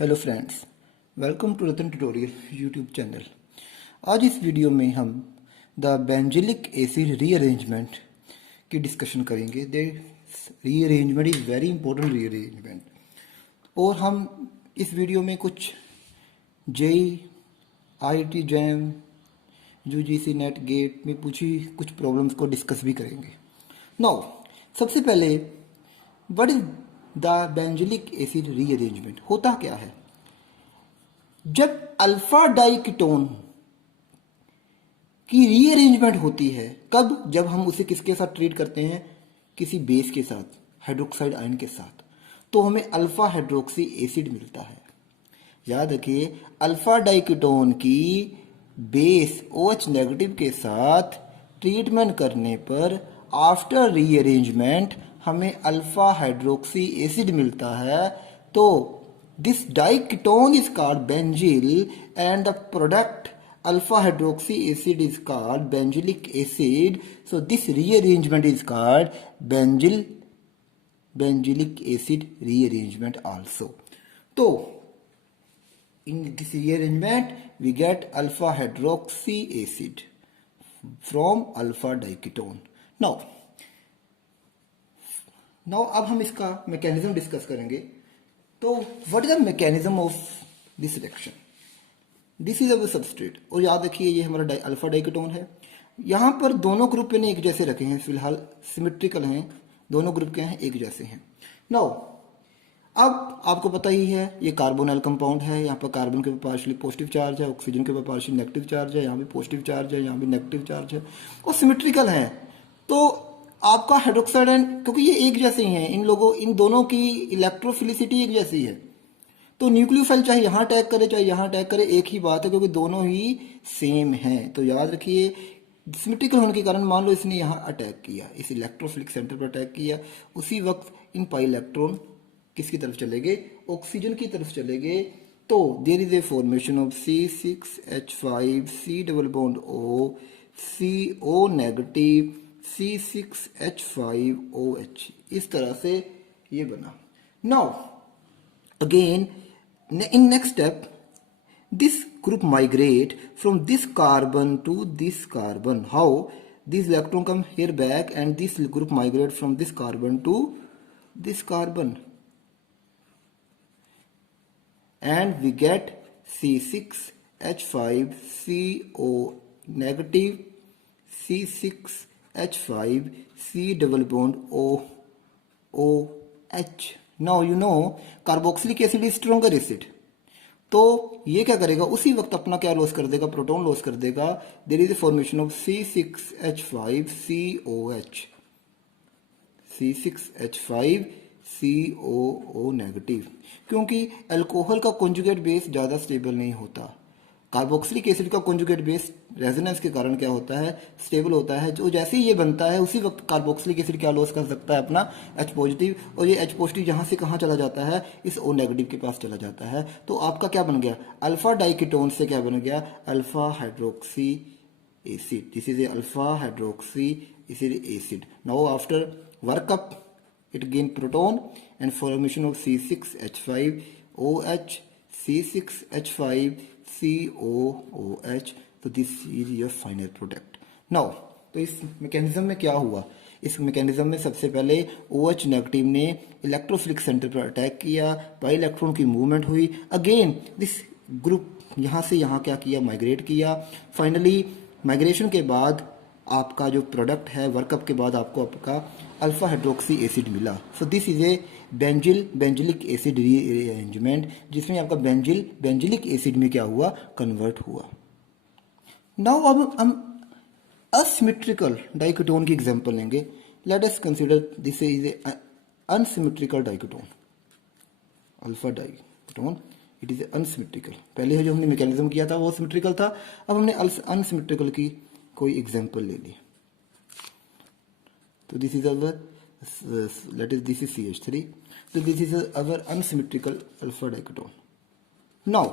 Hello friends, welcome to Ratan tutorial YouTube channel. आज इस video में हम द बेंजिलिक एसिड रीअरेंजमेंट की डिस्कशन करेंगे। Rearrangement is very important rearrangement. और हम इस वीडियो में कुछ JEE, IIT JAM, UGC NET GATE में पूछी कुछ प्रॉब्लम्स को डिस्कस भी करेंगे। नाउ सबसे पहले, what is the benzilic acid rearrangement? होता क्या है? जब अल्फा डाइकीटोन की रीअरेंजमेंट होती है, कब? जब हम उसे किसके साथ ट्रीट करते हैं? किसी बेस के साथ, हाइड्रोक्साइड आयन के साथ, तो हमें अल्फा हाइड्रोक्सी एसिड मिलता है। याद रखिए, अल्फा डाइकीटोन की बेस OH नेगेटिव के साथ ट्रीटमेंट करने पर आफ्टर रीअरेंजमेंट हमें अल्फा हाइड्रोक्सी एसिड मिलता है। तो this diketone is called बेंजील and the product alpha hydroxy acid is called benzylic acid. So this rearrangement is called benzylic acid rearrangement also. So in this rearrangement we get alpha hydroxy acid from alpha diketone. Now अब हम इसका mechanism discuss करेंगे। तो what is the mechanism of this reaction? This is our substrate, और याद रखिए ये हमारा अल्फा डाइकीटोन है। यहाँ पर दोनों ग्रुप मैंने एक जैसे रखे हैं, फिलहाल सिमेट्रिकल हैं, दोनों ग्रुप के हैं एक जैसे हैं। नाउ अब आपको पता ही है ये कार्बोनाइल कंपाउंड है। यहाँ पर कार्बन के ऊपर पार्शियली पॉजिटिव चार्ज है, ऑक्सीजन के ऊपर पार्शियली नेगेटिव चार्ज है, यहाँ भी पॉजिटिव चार्ज है, यहाँ भी नेगेटिव चार्ज है, और सिमेट्रिकल है। तो आपका हाइड्रोक्साइड आयन, क्योंकि ये एक जैसे ही हैं, इन दोनों की इलेक्ट्रोफिलिसिटी एक जैसी है, तो न्यूक्लियोफाइल चाहे यहाँ अटैक करे चाहे यहाँ अटैक करे, एक ही बात है, क्योंकि दोनों ही सेम हैं। तो याद रखिए, सिमेट्रिकल होने के कारण मान लो इसने यहाँ अटैक किया, इस इलेक्ट्रोफिलिक सेंटर पर अटैक किया, उसी वक्त इन पाई इलेक्ट्रॉन किसकी तरफ चले गए? ऑक्सीजन की तरफ चले गए। तो there is a formation of C6H5 C double bond O CO negative C6H5OH, इस तरह से ये बना। Now again, in next step, this group migrate from this carbon to this carbon. How? These electron come here back and this group migrate from this carbon to this carbon, and we get C6H5CO negative C6H5 C double bond OH. Now you know carboxylic acid is stronger acid, तो ये क्या करेगा? उसी वक्त अपना क्या loss कर देगा? प्रोटॉन लॉस कर देगा। There is a formation of C6H5COH, C6H5COO negative, क्योंकि अल्कोहल का कॉन्जुगेट बेस ज़्यादा स्टेबल नहीं होता। कार्बोक्सिलिक एसिड का कॉन्जुगेट बेस रेजोनेंस के कारण क्या होता है? स्टेबल होता है। जो जैसे ही ये बनता है उसी वक्त कार्बोक्सिलिक एसिड क्या लॉस कर सकता है? अपना H पॉजिटिव, और ये H पॉजिटिव यहाँ से कहाँ चला जाता है? इस O नेगेटिव के पास चला जाता है। तो आपका क्या बन गया? अल्फा डाइकीटोन से क्या बन गया? Alpha hydroxy acid. This is a alpha hydroxy acid. Now after workup it gain proton and formation of C6H5OH, C6H5COOH. So this is your final product. Now, तो इस मैकेनिज्म में क्या हुआ? इस मैकेनिज्म में सबसे पहले OH नेगेटिव ने इलेक्ट्रोफिलिक सेंटर पर अटैक किया, पाई इलेक्ट्रॉन की मूवमेंट हुई। अगेन दिस ग्रुप यहाँ से यहाँ क्या किया? माइग्रेट किया। फाइनली माइग्रेशन के बाद आपका जो प्रोडक्ट है, वर्कअप के बाद आपको आपका अल्फा हाइड्रोक्सी एसिड मिला। So this is a benzylic acid rearrangement, जिसमें आपका बेंजिलिक एसिड में क्या हुआ? कन्वर्ट हुआ। नाउ अब हम असिमेट्रिकल डाइकीटोन की एग्जांपल लेंगे। Let us consider this is a unsymmetrical diketone, alpha diketone, it is unsymmetrical. पहले जो हमने मैकेनिज्म किया था वो सिमेट्रिकल था, अब हमने अनसिमेट्रिकल की कोई एग्जांपल ले ली। तो this is our this is CH3, तो this is our unsymmetrical alpha diketone. Now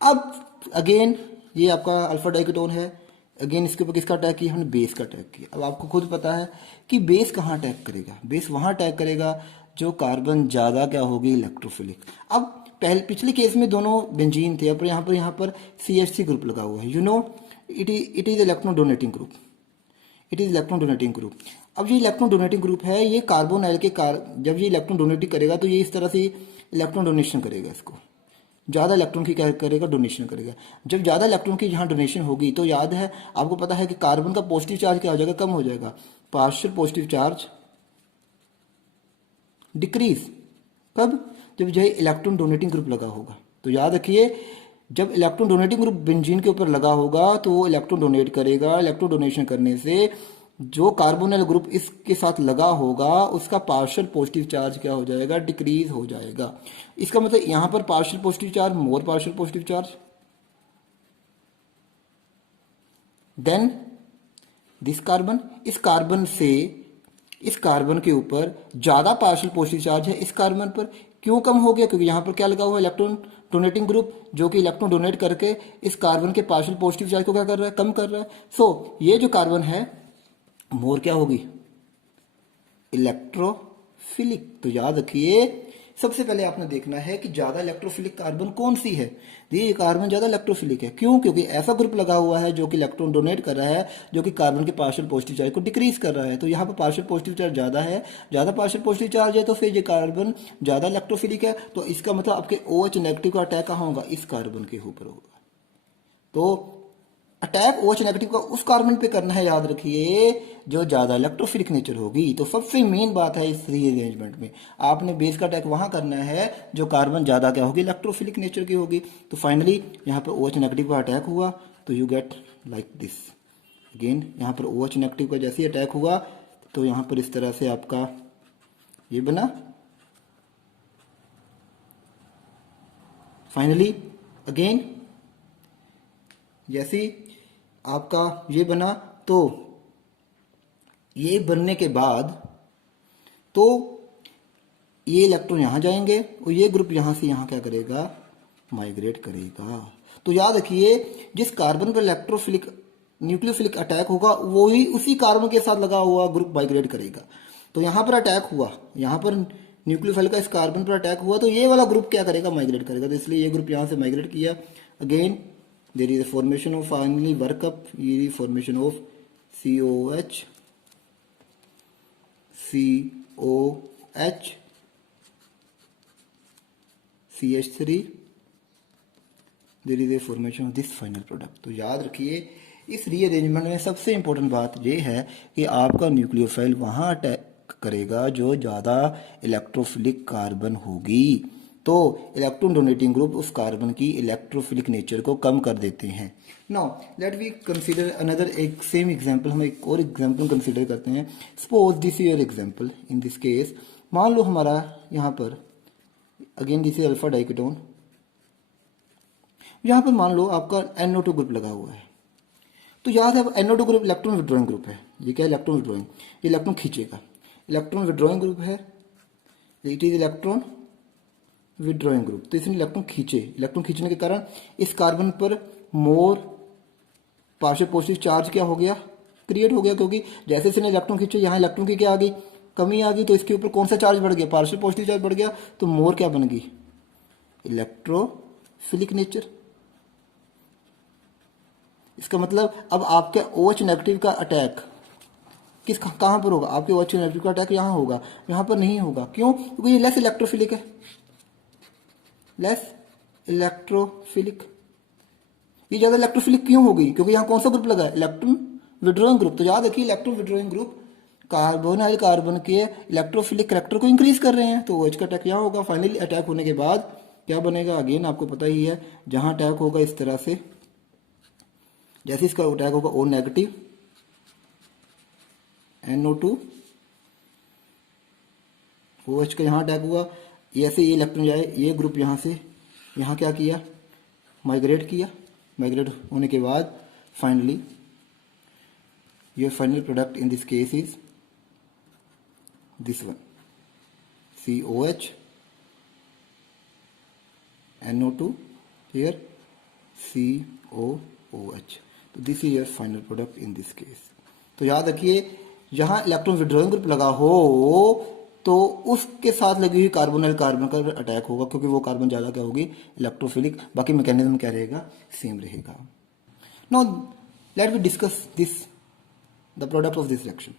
अब अगेन ये आपका अल्फा डाइकीटोन है। अगेन इसके ऊपर किसका अटैक किया? हमने बेस का अटैक किया। अब आपको खुद पता है कि बेस कहाँ अटैक करेगा? बेस वहाँ अटैक करेगा जो कार्बन ज़्यादा क्या होगी? इलेक्ट्रोफिलिक। अब पहले पिछले केस में दोनों बेंजीन थे, अब यहाँ पर CH3 ग्रुप लगा हुआ है। You know it is electron donating group, it is electron donating group. अब ये इलेक्ट्रॉन डोनेटिंग ग्रुप है, ये कार्बोनाइल के जब ये इलेक्ट्रॉन डोनेटिंग करेगा तो ये इस तरह से इलेक्ट्रॉन डोनेशन करेगा, इसको ज़्यादा इलेक्ट्रॉन की क्या करेगा, डोनेशन करेगा। जब ज़्यादा इलेक्ट्रॉन की यहाँ डोनेशन होगी तो याद है आपको पता है कि कार्बन का पॉजिटिव चार्ज क्या हो जाएगा, कम हो जाएगा, पार्शियल पॉजिटिव चार्ज डिक्रीज। कब? जब जो इलेक्ट्रॉन डोनेटिंग ग्रुप लगा होगा। तो याद रखिए जब इलेक्ट्रॉन डोनेटिंग ग्रुप बेंजीन के ऊपर लगा होगा तो वो इलेक्ट्रॉन डोनेट करेगा, इलेक्ट्रॉन डोनेशन करने से जो कार्बोनिल ग्रुप इसके साथ लगा होगा उसका पार्शियल पॉजिटिव चार्ज क्या हो जाएगा, डिक्रीज हो जाएगा। इसका मतलब यहां पर partial positive charge, more partial positive charge, then this carbon, इस कार्बन से इस कार्बन के ऊपर ज्यादा पार्शियल पॉजिटिव चार्ज है, इस कार्बन पर क्यों कम हो गया, क्योंकि यहां पर क्या लगा हुआ है, इलेक्ट्रॉन डोनेटिंग ग्रुप, जो कि इलेक्ट्रॉन डोनेट करके इस कार्बन के पार्शियल पॉजिटिव चार्ज को क्या कर रहा है, कम कर रहा है। सो ये जो कार्बन है मोर क्या होगी, इलेक्ट्रोफिलिक। तो याद रखिए सबसे पहले आपने देखना है कि ज्यादा इलेक्ट्रोफिलिक कार्बन कौन सी है। ये कार्बन ज्यादा इलेक्ट्रोफिलिक है, क्यों? क्योंकि ऐसा ग्रुप लगा हुआ है जो कि इलेक्ट्रॉन डोनेट कर रहा है, जो कि कार्बन के पार्शियल पॉजिटिव चार्ज को डिक्रीज कर रहा है। तो यहाँ पर पार्शियल पॉजिटिव चार्ज ज्यादा है, ज्यादा पार्शियल पॉजिटिव चार्ज है तो फिर ये कार्बन ज्यादा इलेक्ट्रोफिलिक है। तो इसका मतलब आपके OH नेगेटिव का अटैक कहाँ होगा, इस कार्बन के ऊपर होगा। तो अटैक OH नेगेटिव का उस कार्बन पे करना है, याद रखिए, जो ज्यादा इलेक्ट्रोफिलिक नेचर होगी। तो सबसे मेन बात है इस रीअरेंजमेंट में आपने बेस का अटैक वहां करना है जो कार्बन ज्यादा क्या होगी, इलेक्ट्रोफिलिक नेचर की होगी। तो फाइनली यहाँ पर OH नेगेटिव का अटैक हुआ तो you get like this. Again यहाँ पर OH नेगेटिव का जैसे ही अटैक हुआ तो यहाँ पर इस तरह से आपका ये बना। फाइनली अगेन जैसे आपका ये बना तो ये बनने के बाद तो ये इलेक्ट्रॉन यहां जाएंगे और ये ग्रुप यहां से यहां क्या करेगा, माइग्रेट करेगा। तो याद रखिए जिस कार्बन पर इलेक्ट्रोफिलिक न्यूक्लियोफिलिक अटैक होगा वही उसी कार्बन के साथ लगा हुआ ग्रुप माइग्रेट करेगा। तो यहां पर अटैक हुआ, यहां पर न्यूक्लियोफिल का इस कार्बन पर अटैक हुआ तो ये वाला ग्रुप क्या करेगा, माइग्रेट करेगा। तो इसलिए ये ग्रुप यहां से माइग्रेट किया। Again there is a formation of finally work up, here is formation of COH CH3, there is a formation of this final product। तो याद रखिए इस रीअरेंजमेंट में सबसे इंपॉर्टेंट बात यह है कि आपका न्यूक्लियोफाइल वहां अटैक करेगा जो ज़्यादा इलेक्ट्रोफिलिक कार्बन होगी। तो इलेक्ट्रॉन डोनेटिंग ग्रुप उस कार्बन की इलेक्ट्रोफिलिक नेचर को कम कर देते हैं। Now let we consider another एक सेम एग्जांपल, हम एक और एग्जांपल कंसीडर करते हैं। Suppose this is your example, in this case मान लो हमारा यहाँ पर again this is alpha diketone, यहाँ पर मान लो आपका NO2 ग्रुप लगा हुआ है। तो याद है NO2 group electron withdrawing group है। ये क्या है, इलेक्ट्रॉन विड्रॉइंग, ये इलेक्ट्रॉन खींचेगा, इलेक्ट्रॉन विड्रॉइंग ग्रुप है, it is electron withdrawing group. तो इसने इलेक्ट्रॉन खींचे, इलेक्ट्रॉन खींचने के कारण इस कार्बन पर मोर पार्शियल पॉजिटिव चार्ज क्या हो गया, क्रिएट हो गया। क्योंकि जैसे इसने इलेक्ट्रॉन खींचे यहाँ इलेक्ट्रॉन की क्या आ गई, कमी आ गई। तो इसके ऊपर कौन सा चार्ज बढ़ गया, पार्शियल पॉजिटिव चार्ज बढ़ गया। तो मोर क्या बन गई, इलेक्ट्रोफिलिक नेचर। इसका मतलब अब आपके OH नेगेटिव का अटैक किस कहां पर होगा, आपके OH नेगेटिव का अटैक यहां होगा, यहां पर नहीं होगा। क्यों? क्योंकि ये लेस इलेक्ट्रोफिलिक है, लेस इलेक्ट्रोफिलिक। ये ज्यादा इलेक्ट्रोफिलिक क्यों होगी, क्योंकि यहाँ कौन सा ग्रुप लगा है, इलेक्ट्रॉन विड्रॉइंग ग्रुप। तो याद रखिए electron withdrawing group carbonyl carbon के इलेक्ट्रोफिलिक करैक्टर को इंक्रीज कर रहे हैं। तो OH का अटैक यहाँ होगा। फाइनली अटैक होने के बाद क्या बनेगा, अगेन आपको पता ही है, जहां अटैक होगा इस तरह से, जैसे इसका अटैक होगा O नेगेटिव NO2, OH का यहाँ अटैक हुआ, ऐसे ये इलेक्ट्रॉन जाए, ये ग्रुप यहाँ से यहाँ क्या किया, माइग्रेट किया। माइग्रेट होने के बाद finally your final product in this case is this one, COH NO2 here COOH। तो this is your final product in this case. तो याद रखिए जहां इलेक्ट्रॉन विड्रॉइंग ग्रुप लगा हो तो उसके साथ लगी हुई कार्बोनिल कार्बन का अटैक होगा, क्योंकि वो कार्बन ज़्यादा क्या होगी, इलेक्ट्रोफिलिक। बाकी मैकेनिज्म क्या रहेगा, सेम रहेगा। Now let we discuss this the product of this reaction.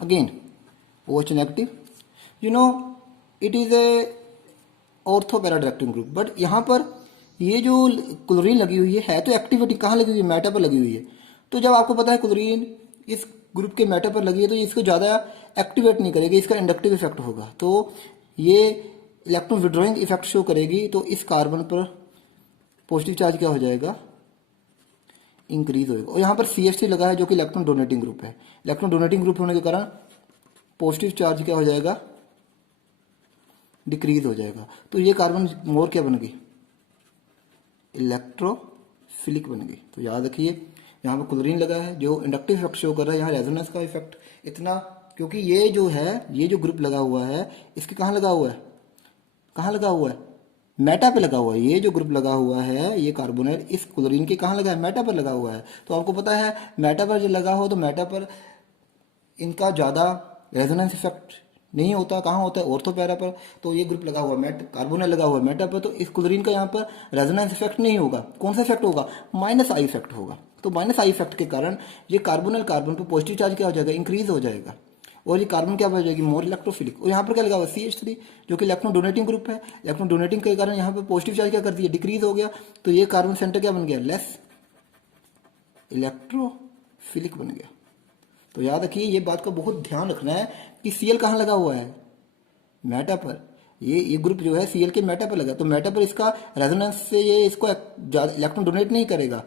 Again OH negative, you know it is a ortho para directing group, but यहाँ पर ये जो क्लोरीन लगी हुई है तो एक्टिविटी कहाँ लगी हुई है, मेटा पर लगी हुई है। तो जब आपको पता है क्लोरीन इस ग्रुप के मेटा पर लगी है तो इसको ज़्यादा एक्टिवेट नहीं करेगी, इसका इंडक्टिव इफेक्ट होगा, तो ये इलेक्ट्रॉन विड्रॉइंग इफेक्ट शो करेगी। तो इस कार्बन पर पॉजिटिव चार्ज क्या हो जाएगा, इंक्रीज होगा। और यहाँ पर CH3 लगा है जो कि इलेक्ट्रॉन डोनेटिंग ग्रुप है। इलेक्ट्रॉन डोनेटिंग ग्रुप होने के कारण पॉजिटिव चार्ज क्या हो जाएगा, डिक्रीज हो जाएगा। तो ये कार्बन मोर क्या बन गई, इलेक्ट्रोफिलिक बन गई। तो याद रखिए यहाँ पर क्लोरीन लगा है जो इंडक्टिव इफेक्ट शो कर रहा है, यहाँ रेजोनेंस का इफेक्ट इतना, क्योंकि ये जो है, ये जो ग्रुप लगा हुआ है इसके कहाँ लगा हुआ है, कहाँ लगा हुआ है, मेटा पे लगा हुआ है। ये जो ग्रुप लगा हुआ है ये कार्बोनेट इस क्लोरीन के कहाँ लगा है, मेटा पर लगा हुआ है। तो आपको पता है मेटा पर जो लगा हो तो मेटा पर इनका ज़्यादा रेजोनेंस इफेक्ट नहीं होता, कहाँ होता है, ऑर्थो पैरा पर। तो ये ग्रुप लगा हुआ है कार्बोनेट लगा हुआ है मेटा पर, तो इस क्लोरीन का यहाँ पर रेजोनेंस इफेक्ट नहीं होगा। कौन सा इफेक्ट होगा, -I इफेक्ट होगा। तो -I इफेक्ट के कारण ये कार्बोनल कार्बन पर पॉजिटिव चार्ज क्या हो जाएगा, इंक्रीज हो जाएगा, और ये कार्बन क्या हो जाएगी, मोर इलेक्ट्रोफिलिक। और यहाँ पर क्या लगा हुआ है, CH3 जो कि इलेक्ट्रॉन डोनेटिंग ग्रुप है। इलेक्ट्रॉन डोनेटिंग के कारण यहाँ पर पॉजिटिव चार्ज क्या कर दिया, डिक्रीज हो गया। तो ये कार्बन सेंटर क्या बन गया, लेस इलेक्ट्रोफिलिक बन गया। तो याद रखिए ये बात का बहुत ध्यान रखना है कि Cl कहाँ लगा हुआ है, मेटा पर। ये ग्रुप जो है Cl के मेटा पर लगा, तो मेटा पर इसका रेजोनेंस से ये इसको इलेक्ट्रॉन डोनेट नहीं करेगा,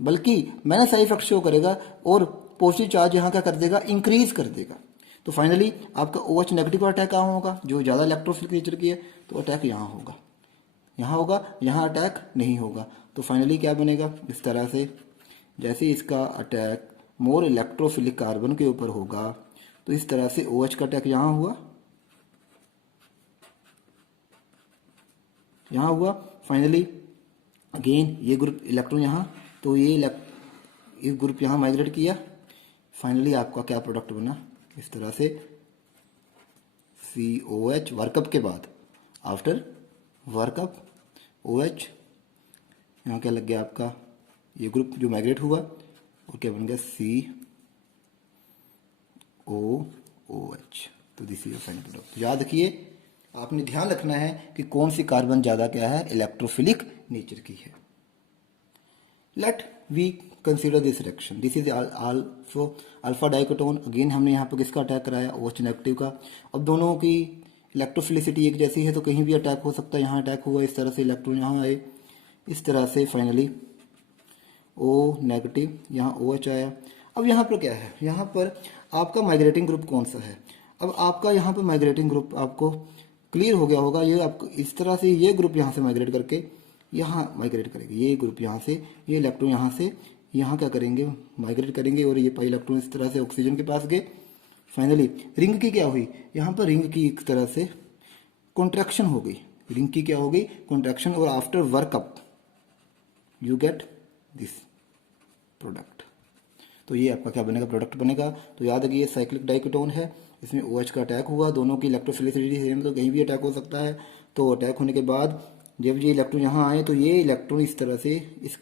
बल्कि -I इफेक्ट शो करेगा और पॉजिटिव चार्ज यहाँ क्या कर देगा, इंक्रीज कर देगा। तो फाइनली आपका OH नेगेटिव का अटैक कहाँ होगा, जो ज़्यादा इलेक्ट्रोफिलिक नेचर की है, तो अटैक यहाँ होगा, यहाँ होगा, यहाँ अटैक नहीं होगा। तो फाइनली क्या बनेगा, इस तरह से जैसे इसका अटैक मोर इलेक्ट्रोफिलिक कार्बन के ऊपर होगा, तो इस तरह से OH का अटैक यहाँ हुआ, यहाँ हुआ। फाइनली अगेन ये ग्रुप इलेक्ट्रॉन यहाँ, तो ये ग्रुप यहाँ माइग्रेट किया। फाइनली आपका क्या प्रोडक्ट बना, इस तरह से COH वर्कअप के बाद, आफ्टर वर्कअप OH, यहाँ क्या लग गया आपका, ये ग्रुप जो माइग्रेट हुआ और क्या बन गया, COOH। तो this is a final product. याद रखिए आपने ध्यान रखना है कि कौन सी कार्बन ज़्यादा क्या है, इलेक्ट्रोफिलिक नेचर की है। Let we consider this reaction, this is alpha alpha diketone. Again हमने यहाँ पर किसका अटैक कराया, OH नेगेटिव का। अब दोनों की इलेक्ट्रोफिलिसिटी एक जैसी है तो कहीं भी अटैक हो सकता है। यहाँ अटैक हुआ, इस तरह से इलेक्ट्रॉन यहाँ आए, इस तरह से फाइनली O नेगेटिव, यहाँ OH आया। अब यहाँ पर क्या है, यहाँ पर आपका माइग्रेटिंग ग्रुप कौन सा है। अब आपका यहाँ पर माइग्रेटिंग ग्रुप आपको क्लियर हो गया होगा। ये आपको इस तरह से ये ग्रुप यहाँ से माइग्रेट करके यहाँ माइग्रेट करेंगे, ये ग्रुप यहाँ से, ये इलेक्ट्रॉन यहाँ से यहाँ क्या करेंगे, माइग्रेट करेंगे, और ये पाई इलेक्ट्रॉन इस तरह से ऑक्सीजन के पास गए। फाइनली रिंग की क्या हुई, यहाँ पर रिंग की एक तरह से कॉन्ट्रैक्शन हो गई, रिंग की क्या हो गई, कॉन्ट्रैक्शन। और after workup you get this product. तो ये आपका क्या बनेगा, प्रोडक्ट बनेगा। तो याद रखिए ये साइक्लिक डाइकोटोन है, इसमें OH का अटैक हुआ, दोनों की इलेक्ट्रोफिलिसिटी सेम, तो कहीं भी अटैक हो सकता है। तो अटैक होने के बाद जब ये इलेक्ट्रॉन यहाँ आए तो ये इलेक्ट्रॉन इस तरह से इस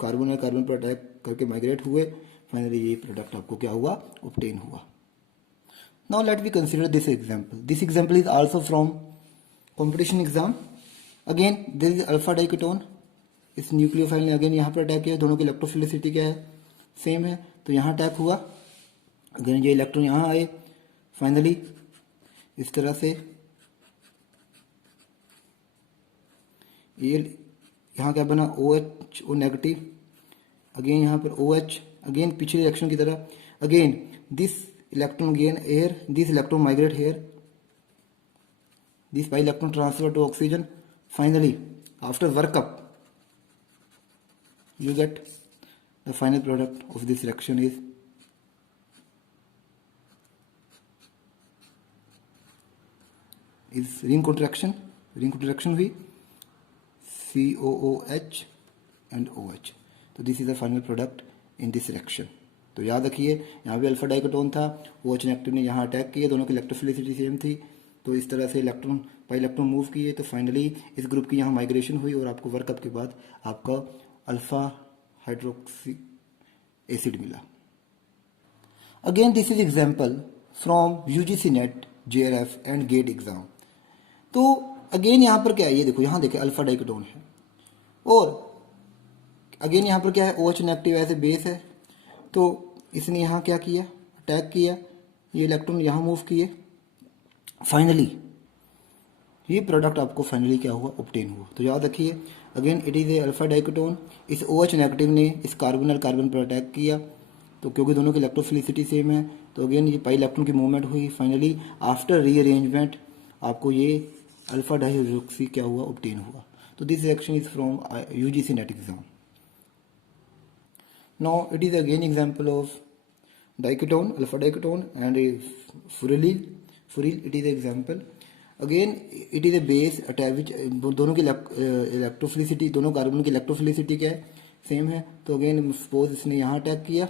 कार्बन पर अटैक करके माइग्रेट हुए। फाइनली ये प्रोडक्ट आपको क्या हुआ, ऑब्टेन हुआ। Now let we consider this example. This example is also from competition exam. Again this is alpha diketone, इस न्यूक्लियोफाइल ने अगेन यहाँ पर अटैक किया, दोनों की इलेक्ट्रोफिलिसिटी क्या है, सेम है। तो यहाँ अटैक हुआ, अगेन ये इलेक्ट्रॉन यहाँ आए, फाइनली इस तरह से ये यहाँ क्या बना, OH O नेगेटिव, अगेन यहाँ पर OH, अगेन पिछले रिएक्शन की तरह, again this electron gain air, this electron migrate here, this by electron transfer to oxygen. Finally after workup you get the final product of this reaction is ring contraction हुई, COOH and OH। तो this is the final product in this reaction. तो याद रखिए यहाँ भी alpha डाइकोटोन था, OH negative ने यहाँ अटैक किया, दोनों की इलेक्ट्रोफिलिसिटी सेम थी। तो इस तरह से इलेक्ट्रॉन बाई इलेक्ट्रॉन मूव किए तो फाइनली इस ग्रुप की यहाँ माइग्रेशन हुई और आपको वर्कअप के बाद आपका अल्फा हाइड्रोक्सी एसिड मिला। Again this is example from UGC NET, JRF and GATE exam. तो अगेन यहाँ पर क्या है, ये देखो यहाँ देखे अल्फा डाइकोटोन है और अगेन यहाँ पर क्या है, OH negative as a base है। तो इसने यहाँ क्या किया, अटैक किया, ये इलेक्ट्रॉन यहाँ मूव किए, फाइनली ये प्रोडक्ट आपको फाइनली क्या हुआ, ऑब्टेन हुआ। तो याद रखिए again it is a alpha diketone. इस OH नेगेटिव ने इस कार्बन और कार्बन पर अटैक किया, तो क्योंकि दोनों की इलेक्ट्रोफिलिसिटी सेम है तो अगेन ये पाई इलेक्ट्रॉन की मूवमेंट हुई, फाइनली आफ्टर रीअरेंजमेंट आपको ये अल्फा डाइहाइड्रोक्सी क्या हुआ, ऑब्टेन हुआ। तो this reaction is from UGC net exam. Now it is again example of diketone, alpha diketone and a furyl. Furyl it is example. Again it is a base attach which दोनों की electrophilicity, दोनों carbon की electrophilicity क्या है, same है। तो again suppose इसने यहाँ अटैक किया,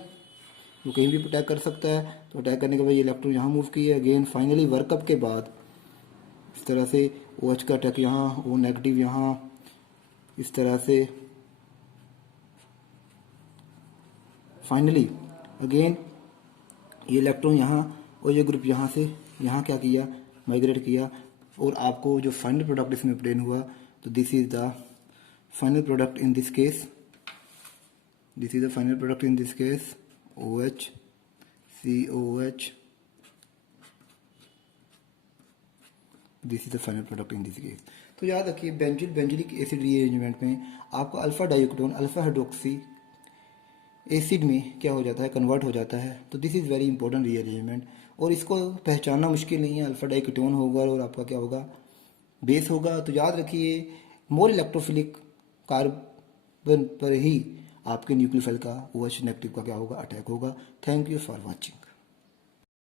वो कहीं भी अटैक कर सकता है, तो अटैक करने के बाद ये इलेक्ट्रॉन यहाँ मूव किया, अगेन फाइनली वर्कअप के बाद इस तरह से OH का अटैक यहाँ, O नेगेटिव यहाँ, इस तरह से फाइनली अगेन ये इलेक्ट्रॉन यहाँ और ये ग्रुप यहाँ से यहाँ क्या किया, माइग्रेट किया और आपको जो फाइनल प्रोडक्ट इसमें ऑब्टेन हुआ, तो this is the final product in this case, this is the final product in this case OH COH, this is the final product in this case. तो याद रखिए बेंजिलिक एसिड रीअरेंजमेंट में आपका alpha डाइकोटोन alpha hydroxy acid में क्या हो जाता है, कन्वर्ट हो जाता है। तो this is very important rearrangement और इसको पहचानना मुश्किल नहीं है। अल्फा डाइकोटोन होगा और आपका क्या होगा, बेस होगा। तो याद रखिए मोर इलेक्ट्रोफिलिक कार्बन पर ही आपके न्यूक्लियोफाइल का OH नेगेटिव का क्या होगा, अटैक होगा। Thank you for watching.